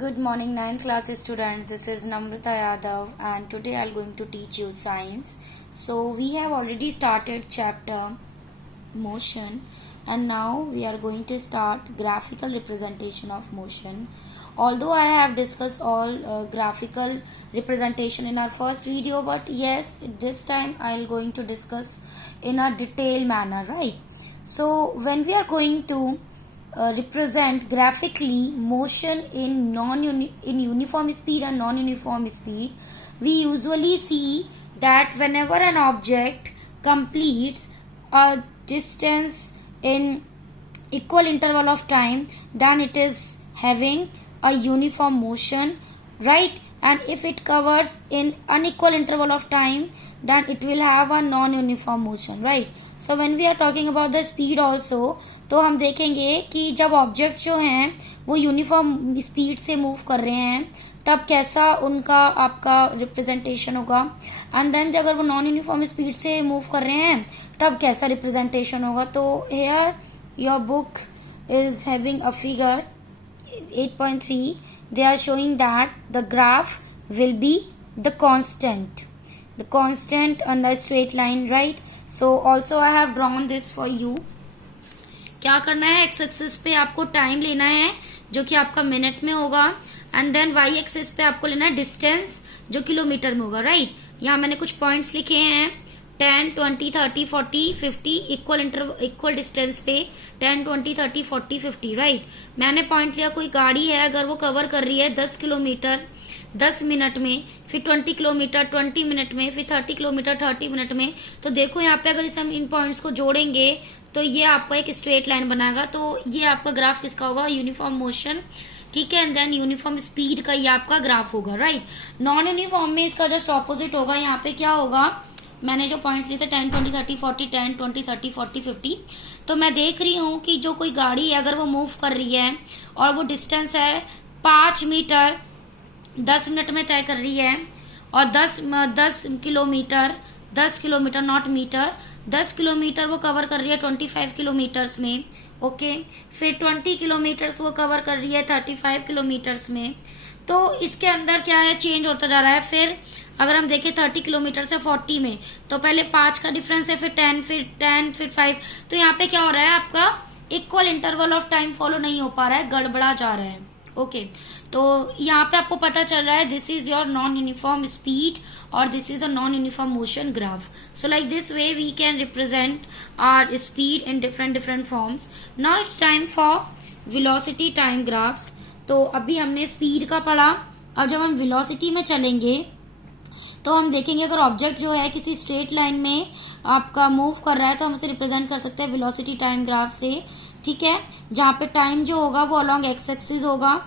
Good morning, 9th class students. This is Namrata Yadav, and today I'm going to teach you science. So, we have already started chapter motion, and now we are going to start graphical representation of motion. Although I have discussed all graphical representation in our first video, but yes, this time I'm going to discuss in a detailed manner, right? So, when we are going to represent graphically motion in uniform speed and non-uniform speed, we usually see that whenever an object completes a distance in equal interval of time, then it is having a uniform motion, right? And if it covers in unequal interval of time, then it will have a non-uniform motion, right? So when we are talking about the speed also, तो हम देखेंगे कि जब object जो हैं वो uniform speed से move कर रहे हैं तब कैसा उनका आपका रिप्रेजेंटेशन होगा, एंड देन अगर वो नॉन यूनिफॉर्म स्पीड से मूव कर रहे हैं तब कैसा रिप्रेजेंटेशन होगा. तो here your book is having a figure 8.3. they are showing that the graph will be the constant on the straight line, right? So also I have drawn this for you. क्या करना है, x axis पे आपको time लेना है जो कि आपका मिनट में होगा, एंड देन वाई एक्सिस पे आपको लेना है डिस्टेंस जो किलोमीटर में होगा, राइट? यहाँ मैंने कुछ पॉइंट्स लिखे हैं 10, 20, 30, 40, 50 इक्वल डिस्टेंस पे 10, 20, 30, 40, 50, राइट? मैंने पॉइंट लिया कोई गाड़ी है, अगर वो कवर कर रही है 10 किलोमीटर 10 मिनट में, फिर 20 किलोमीटर 20 मिनट में, फिर 30 किलोमीटर 30 मिनट में, तो देखो यहाँ पे अगर इस हम इन पॉइंट्स को जोड़ेंगे तो ये आपका एक स्ट्रेट लाइन बनाएगा. तो ये आपका ग्राफ किसका होगा, यूनिफॉर्म मोशन, ठीक है, एंड देन यूनिफॉर्म स्पीड का ये आपका ग्राफ होगा, राइट? नॉन यूनिफॉर्म में इसका जस्ट ऑपोजिट होगा. यहाँ पे क्या होगा, मैंने जो पॉइंट्स लिए थे 10, 20, 30, 40, 10, 20, 30, 40, 50, तो मैं देख रही हूँ कि जो कोई गाड़ी है अगर वो मूव कर रही है और वो डिस्टेंस है 5 मीटर 10 मिनट में तय कर रही है, और 10 किलोमीटर नॉट मीटर, 10 किलोमीटर वो कवर कर रही है 25 किलोमीटर्स में, ओके. फिर 20 किलोमीटर्स वो कवर कर रही है 35 किलोमीटर्स में. तो इसके अंदर क्या है, चेंज होता जा रहा है. फिर अगर हम देखें 30 किलोमीटर से 40 में, तो पहले 5 का डिफरेंस है, फिर 10, फिर 5. तो यहाँ पे क्या हो रहा है, आपका equal interval of time follow नहीं हो पा रहा है, गड़बड़ा जा रहा है, ओके. तो यहाँ पे आपको पता चल रहा है this is your non uniform speed और this is a non uniform motion graph. So like this way we can represent our speed in different forms. Now it's time for velocity time graphs. तो अभी हमने speed का पढ़ा, अब जब हम velocity में चलेंगे तो हम देखेंगे अगर ऑब्जेक्ट जो है किसी स्ट्रेट लाइन में आपका मूव कर रहा है तो हम इसे रिप्रेजेंट कर सकते हैं वेलोसिटी टाइम ग्राफ से, ठीक है, जहाँ पे टाइम जो होगा वो अलोंग एक्स एक्सिस होगा,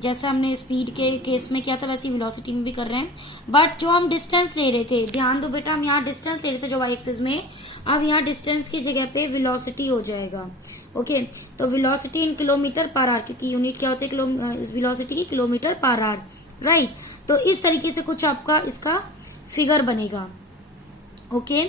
जैसे हमने स्पीड के केस में किया था वैसे वेलोसिटी में भी कर रहे हैं. बट जो हम डिस्टेंस ले रहे थे, ध्यान दो बेटा, हम यहाँ डिस्टेंस ले रहे थे जो वाई एक्सिस में, अब यहाँ डिस्टेंस की जगह पे वेलोसिटी हो जाएगा, ओके. तो वेलोसिटी इन किलोमीटर पर आवर, क्योंकि यूनिट क्या होती है वेलोसिटी की, किलोमीटर पर आवर, राइट? तो इस तरीके से कुछ आपका इसका फिगर बनेगा, ओके.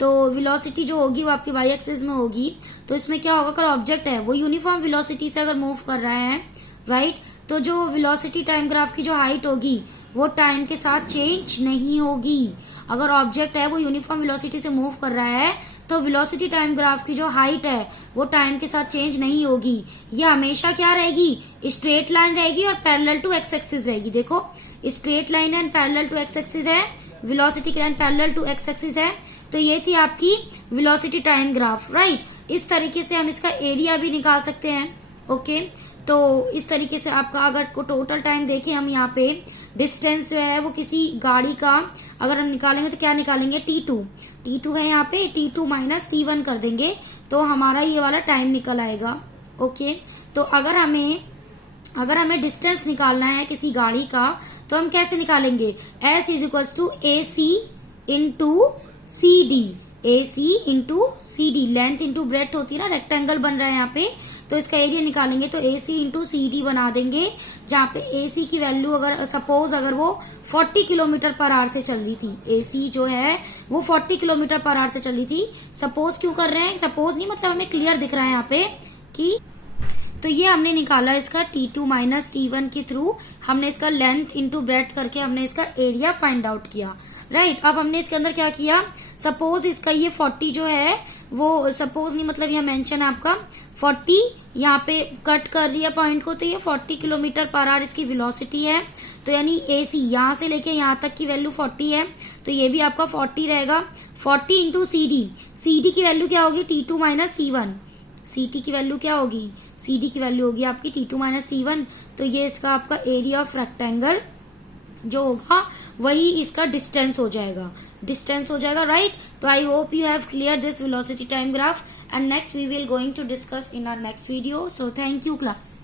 तो वेलोसिटी जो होगी वो आपकी वाई एक्सिस में होगी. तो इसमें क्या होगा, अगर ऑब्जेक्ट है वो यूनिफॉर्म वेलोसिटी से अगर मूव कर रहा है, राइट, तो जो वेलोसिटी टाइम ग्राफ की जो हाइट होगी वो टाइम के साथ चेंज नहीं होगी. अगर ऑब्जेक्ट है वो यूनिफॉर्म वेलोसिटी से मूव कर रहा है तो वेलोसिटी टाइम ग्राफ की जो हाइट है वो टाइम के साथ चेंज नहीं होगी. ये हमेशा क्या रहेगी, स्ट्रेट लाइन रहेगी और पैरेलल टू एक्स एक्सिस रहेगी. देखो straight line and parallel to x axis है, वेलोसिटी की line parallel to x axis है. तो ये थी आपकी वेलोसिटी टाइम ग्राफ, राइट? इस तरीके से हम इसका एरिया भी निकाल सकते हैं, ओके. तो इस तरीके से आपका अगर को टोटल टाइम देखें हम यहाँ पे डिस्टेंस जो है वो किसी गाड़ी का अगर हम निकालेंगे तो क्या निकालेंगे, T2 है यहाँ पे, T2 माइनस T1 कर देंगे तो हमारा ये वाला टाइम निकल आएगा, ओके. तो अगर हमें डिस्टेंस निकालना है किसी गाड़ी का तो हम कैसे निकालेंगे, S is equal to AC into CD, AC into CD, length into breadth होती है ना, रेक्टेंगल बन रहा है यहाँ पे, तो इसका एरिया निकालेंगे तो AC इंटू CD बना देंगे, जहाँ पे AC की वैल्यू अगर सपोज अगर वो 40 किलोमीटर पर आवर से चल रही थी, AC जो है वो 40 किलोमीटर पर आवर से चल रही थी. सपोज क्यों कर रहे हैं, सपोज नहीं मतलब हमें क्लियर दिख रहा है यहाँ पे कि तो ये हमने निकाला इसका T2 माइनस T1 के थ्रू, हमने इसका लेंथ इंटू ब्रेड्थ करके हमने इसका एरिया फाइंड आउट किया, राइट। अब हमने इसके अंदर क्या किया, सपोज इसका ये 40 जो है वो, सपोज नहीं मतलब यहाँ मेंशन है आपका 40, यहाँ पे कट कर लिया पॉइंट को, तो ये 40 किलोमीटर पर आवर इसकी वेलोसिटी है। तो यानी AC यहाँ से लेके यहाँ तक की वैल्यू 40 है, तो ये भी आपका 40 रहेगा। 40 इंटू CD की वैल्यू क्या होगी, T2 माइनस T1। CT की वैल्यू क्या होगी, CD की वैल्यू होगी आपकी T2 माइनस T1। तो ये इसका आपका एरिया ऑफ रेक्टेंगल जो होगा वही इसका डिस्टेंस हो जाएगा, राइट। तो I hope you have cleared this velocity time graph, and next we will going to discuss in our next video. So thank you class.